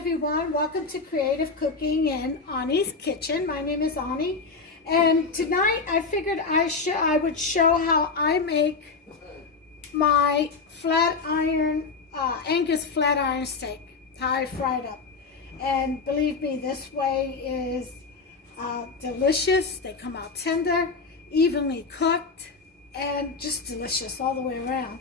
everyone. Welcome to Creative Cooking in Ani's Kitchen. My name is Ani, and tonight I figured I would show how I make my flat iron Angus flat iron steak, how I fry it up. And believe me, this way is delicious. They come out tender, evenly cooked, and just delicious all the way around.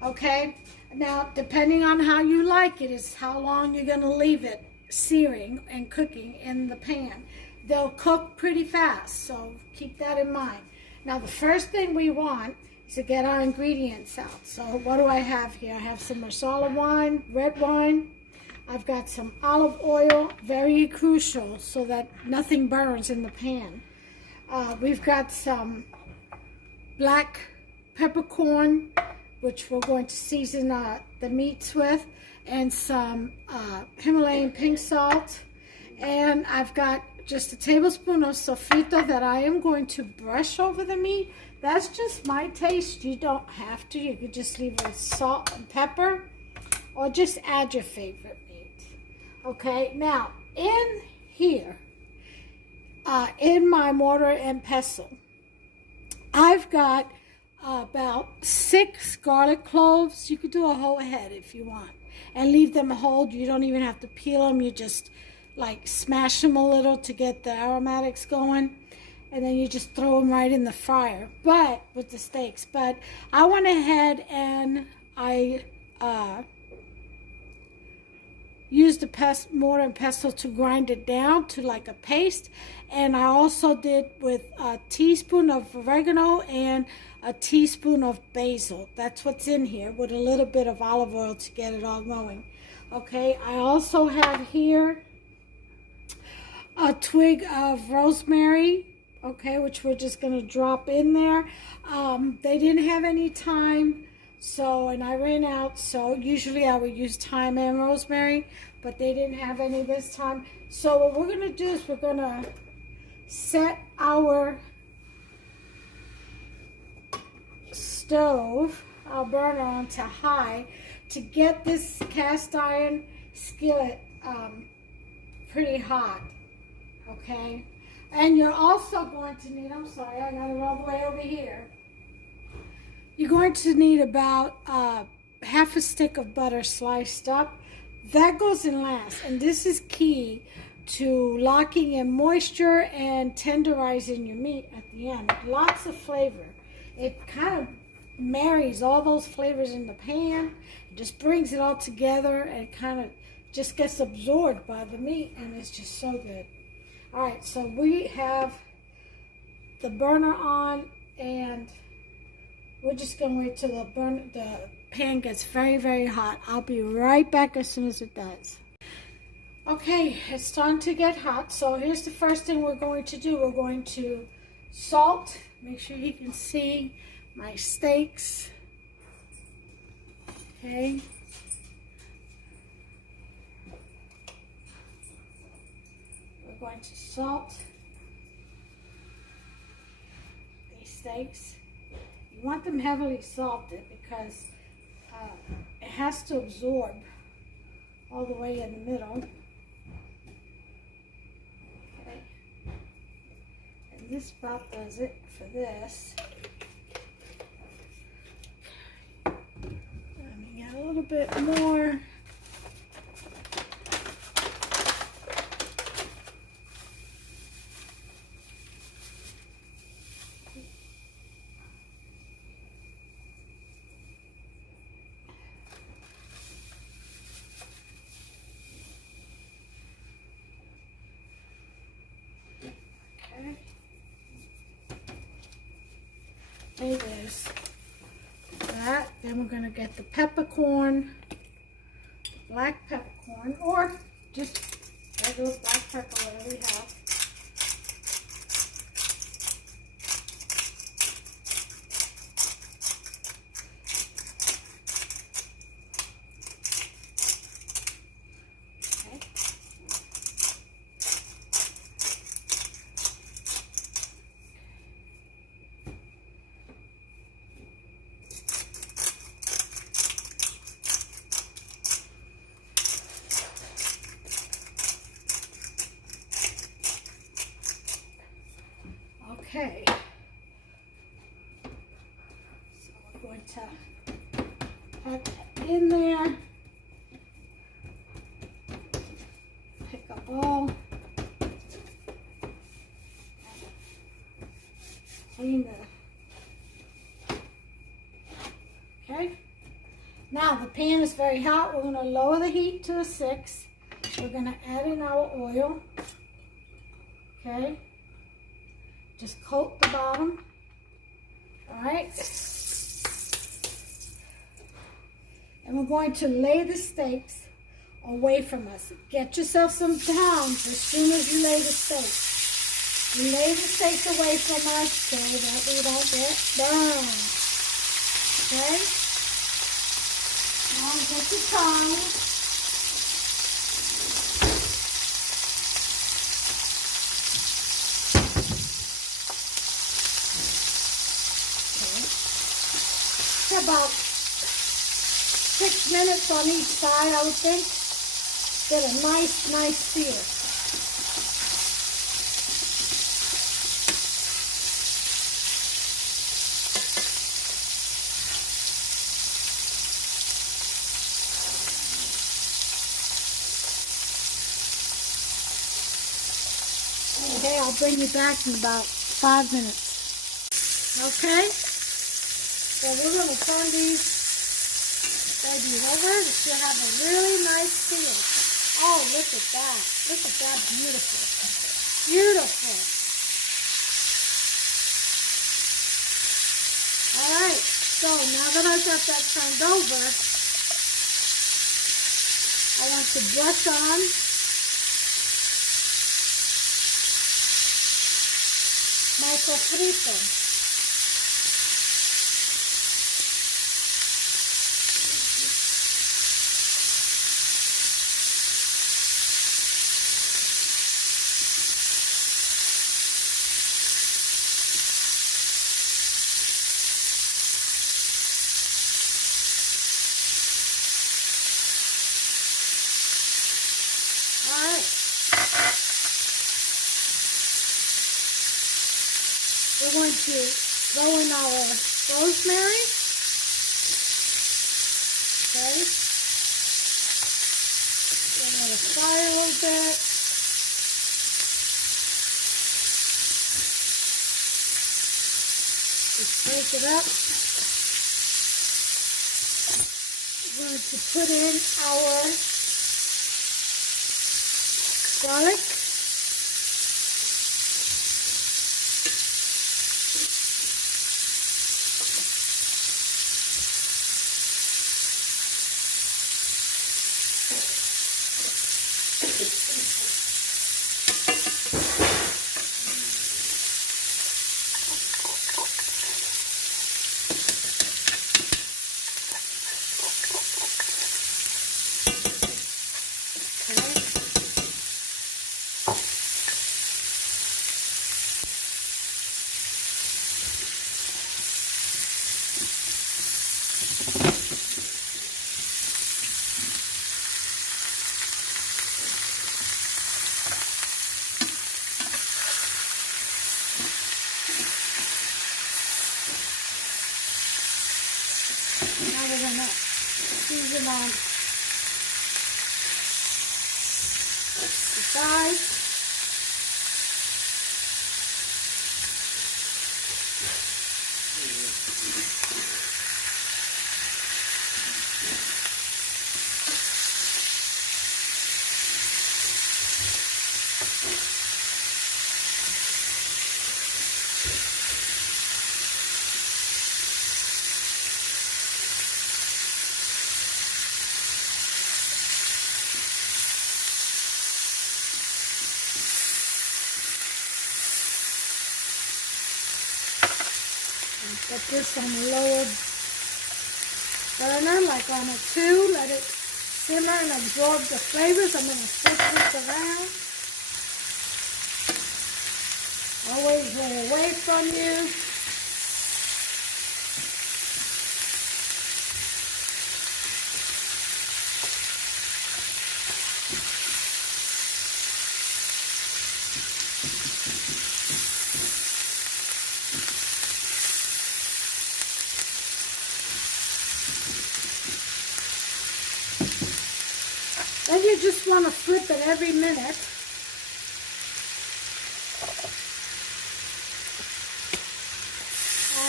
Okay, now depending on how you like it is how long you're going to leave it searing and cooking in the pan. They'll cook pretty fast, so keep that in mind. Now the first thing we want is to get our ingredients out. So what do I have here? I have some Marsala wine, red wine. I've got some olive oil, very crucial so that nothing burns in the pan. We've got some black peppercorn, which we're going to season the meats with, and some Himalayan pink salt. And I've got just a tablespoon of sofrito that I am going to brush over the meat. That's just my taste. You don't have to. You could just leave it with salt and pepper, or just add your favorite meat. Okay, now in here, in my mortar and pestle, I've got about 6 garlic cloves. You could do a whole head if you want, and leave them whole. You don't even have to peel them. You just like smash them a little to get the aromatics going, and then you just throw them right in the fryer, but with the steaks. But I went ahead and I used the mortar and pestle to grind it down to like a paste. And I also did with a teaspoon of oregano and a teaspoon of basil. That's what's in here, with a little bit of olive oil to get it all going. Okay, I also have here a twig of rosemary, okay, which we're just going to drop in there. They didn't have any thyme, and I ran out, so usually I would use thyme and rosemary, but they didn't have any this time. So what we're going to do is we're going to set our stove, our burner, onto high to get this cast iron skillet pretty hot. Okay, and you're also going to need, I'm sorry, I got it all the way over here. You're going to need about half a stick of butter sliced up. That goes in last, and this is key to locking in moisture and tenderizing your meat at the end. Lots of flavor. It kind of marries all those flavors in the pan. It just brings it all together, and it kind of just gets absorbed by the meat, and it's just so good. All right, so we have the burner on, and we're just going to wait till the pan gets very, very hot. I'll be right back as soon as it does. Okay, it's starting to get hot, so here's the first thing we're going to do. We're going to salt. Make sure you can see my steaks. Okay. We're going to salt these steaks. You want them heavily salted because it has to absorb all the way in the middle. Okay. And this about does it for this. Let me get a little bit more. It is that. Then we're going to get the peppercorn, black peppercorn, or just regular black pepper, whatever we have. Okay. So we're going to put that in there. Pick a bowl. Clean the. Okay. Now the pan is very hot. We're going to lower the heat to a 6. We're going to add in our oil. Okay. Just coat the bottom. All right. And we're going to lay the steaks away from us. Get yourself some tongs as soon as you lay the steaks. We lay the steaks away from us so that we don't get burned. Okay? Now get your tongs. Okay. About 6 minutes on each side, I would think. Get a nice sear. Okay, I'll bring you back in about 5 minutes. Okay, so we're going to turn these babies over. It should have a really nice feel. Oh, look at that. Look at that. Beautiful. Beautiful. All right, so now that I've got that turned over, I want to brush on my sofrito. We're going to throw in our rosemary. Okay. Then let it fry a little bit. Just break it up. We're going to put in our garlic. Now we're going to season on the sides. Put this on the lower burner, like on a 2. Let it simmer and absorb the flavors. I'm going to switch this around. Always lay away from you. you just want to flip it every minute.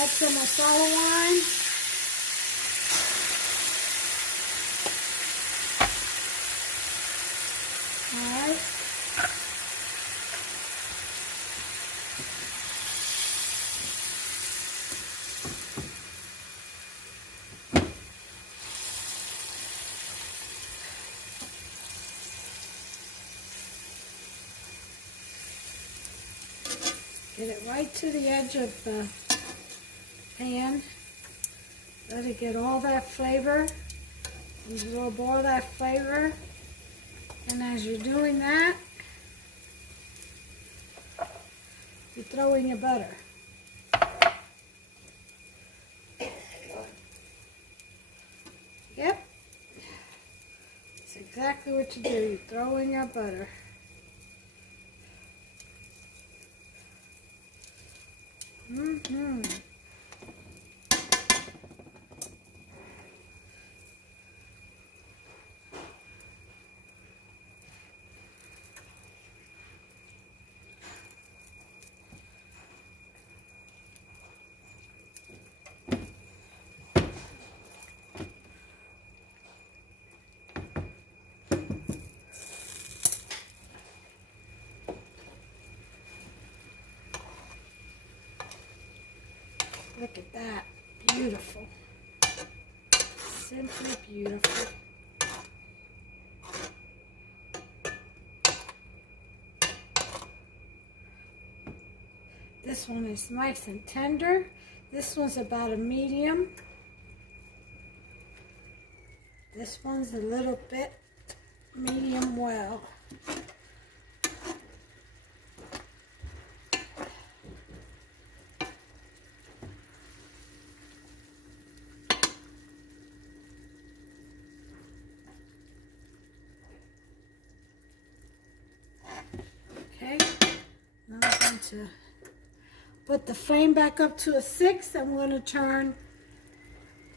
Add some masala wine. All right. Get it right to the edge of the pan. Let it get all that flavor, absorb all that flavor. And as you're doing that, you throw in your butter. Yep. That's exactly what you do. You throw in your butter. Look at that. Beautiful. Simply beautiful. This one is nice and tender. This one's about a medium. This one's a little bit medium well. Okay, now I'm going to put the flame back up to a 6. I'm going to turn,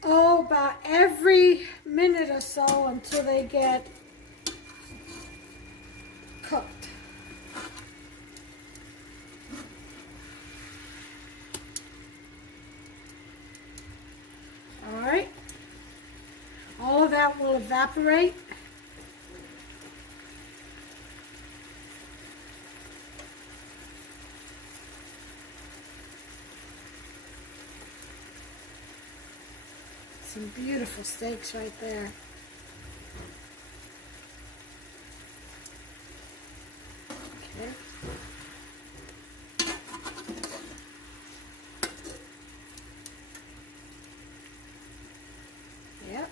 about every minute or so until they get cooked. All right, all of that will evaporate. Some beautiful steaks right there. Okay. Yep.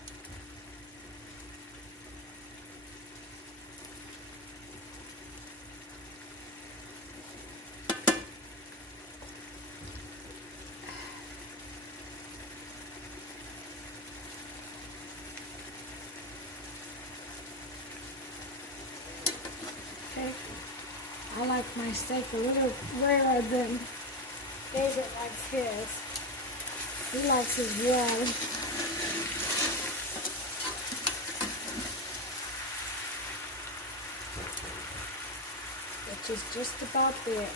I like my steak a little rarer than David likes his. He likes his well. Which is just about there.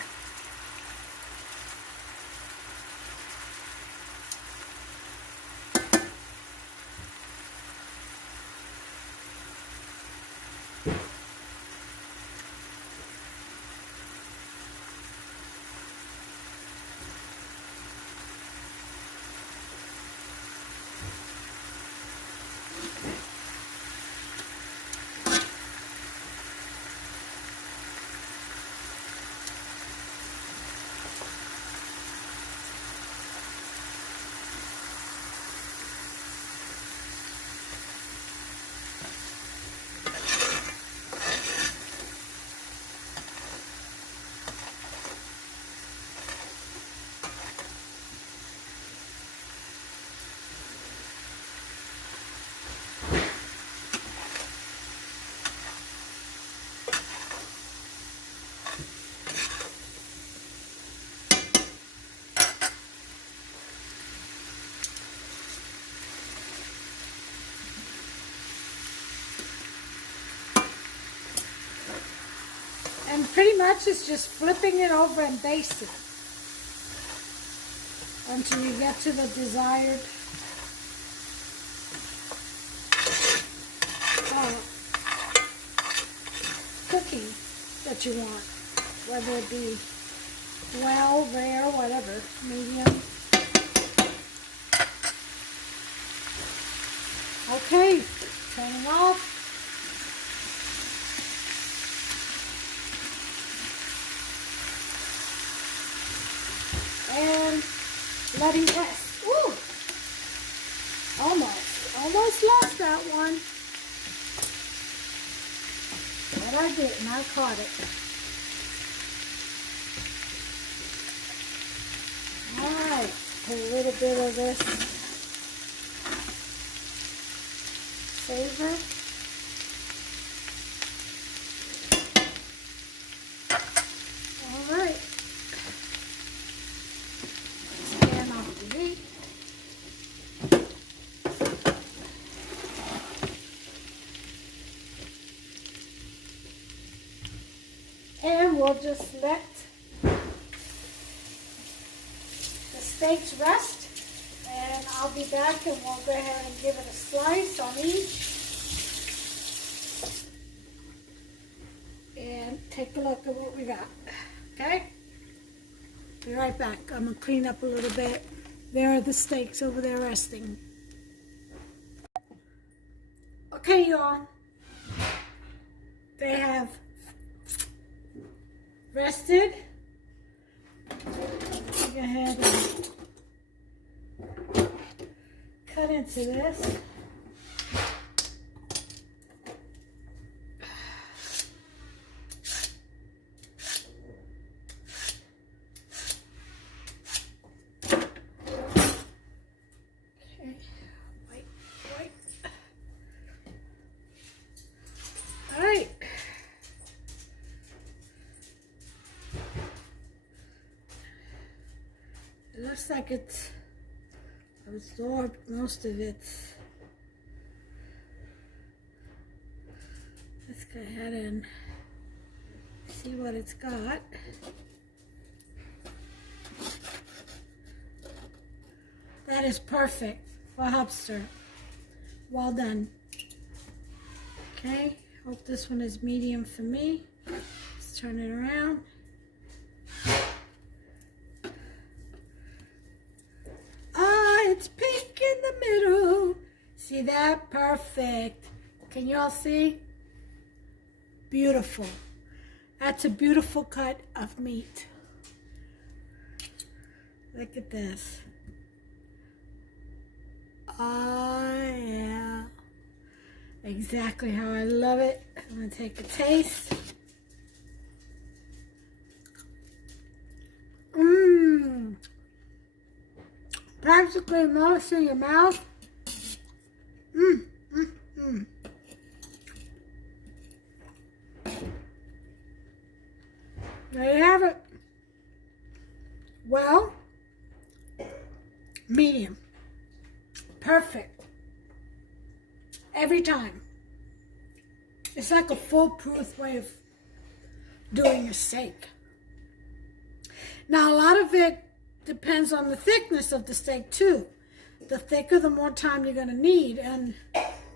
pretty much it's just flipping it over and basting until you get to the desired cooking that you want, whether it be well, rare, whatever, medium. Okay, turning off. And letting rest. Ooh! Almost lost that one. But I didn't, I caught it. Alright, put a little bit of this savor. Alright. Scan off the meat. And we'll just let the steaks rest, and I'll be back and we'll go ahead and give it a slice on each. And take a look at what we got, okay? Be right back. I'm gonna clean up a little bit. There are the steaks over there resting. Okay, y'all. They have rested. Go ahead and cut into this. Okay, wait. All right. It looks like it's absorbed most of it. Let's go ahead and see what it's got. That is perfect for Hubster. Well done. Okay, hope this one is medium for me. Let's turn it around. It's pink in the middle. See that? Perfect. Can you all see? Beautiful. That's a beautiful cut of meat. Look at this. Oh, yeah. Exactly how I love it. I'm going to take a taste. Mmm. Practically melts in your mouth. There you have it. Well, medium. Perfect. Every time. It's like a foolproof way of doing a steak. Now, a lot of it depends on the thickness of the steak too. The thicker, the more time you're going to need, and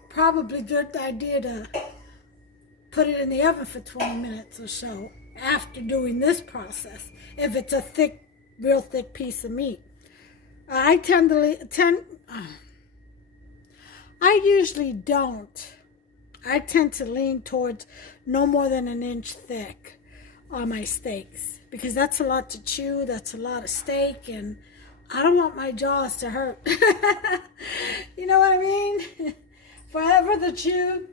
probably good idea to put it in the oven for 20 minutes or so after doing this process, if it's a thick, real thick piece of meat. I usually don't. I tend to lean towards no more than an inch thick on my steaks, because that's a lot to chew, that's a lot of steak, and I don't want my jaws to hurt. You know what I mean? Forever to chew,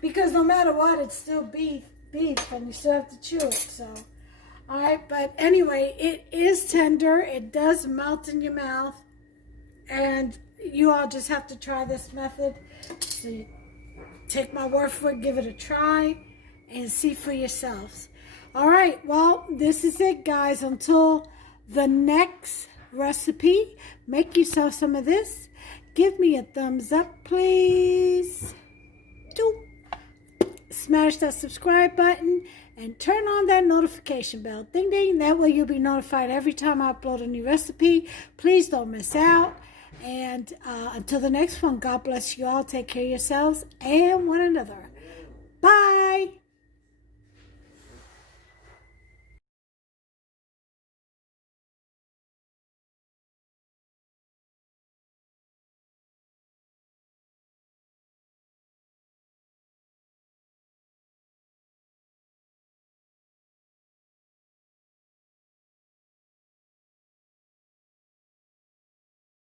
because no matter what, it's still beef, and you still have to chew it. So, all right, but anyway, it is tender. It does melt in your mouth, and you all just have to try this method. So take my word for it, give it a try, and see for yourselves. All right, well, this is it, guys. Until the next recipe, make yourself some of this. Give me a thumbs up, please. Smash that subscribe button and turn on that notification bell. Ding, ding. That way you'll be notified every time I upload a new recipe. Please don't miss out. And until the next one, God bless you all. Take care of yourselves and one another.